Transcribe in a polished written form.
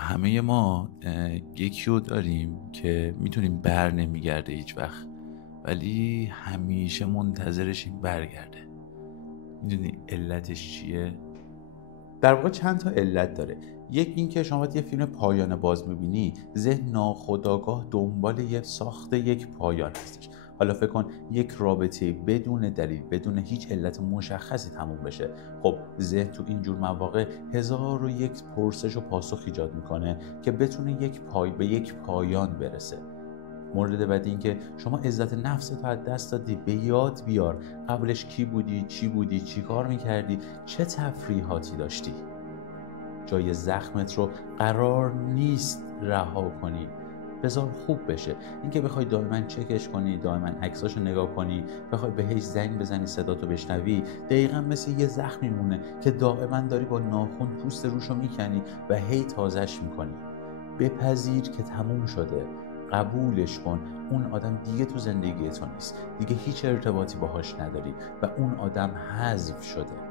همه ما یکی رو داریم که میتونیم بر نمیگرده هیچ وقت، ولی همیشه منتظرشیم برگرده. میدونی علتش چیه؟ در واقع چند تا علت داره. یک این که شما یه فیلم پایان باز میبینی، ذهن ناخودآگاه دنبال یه ساخت یک پایان هستش. حالا فکر کن یک رابطه بدون دلیل، بدون هیچ علت مشخصی تموم بشه. خب ذهن تو اینجور مواقع 1001 پرسش و پاسخ ایجاد میکنه که بتونه به یک پایان برسه. مورد بعدی این که شما عزت نفست رو از دست دادی. به یاد بیار قبلش کی بودی، چی بودی، چی کار میکردی، چه تفریحاتی داشتی. جای زخمت رو قرار نیست رها کنی، بذار خوب بشه. اینکه بخوای دائما چکش کنی، دائما عکساشو نگاه کنی، بخوای بهش زنگ بزنی صداتو بشنوی، دقیقا مثل یه زخم میمونه که دائما داری با ناخن پوست روشو میکنی و هی تازش میکنی. بپذیر که تموم شده، قبولش کن. اون آدم دیگه تو زندگی تو نیست، دیگه هیچ ارتباطی باهاش نداری و اون آدم حذف شده.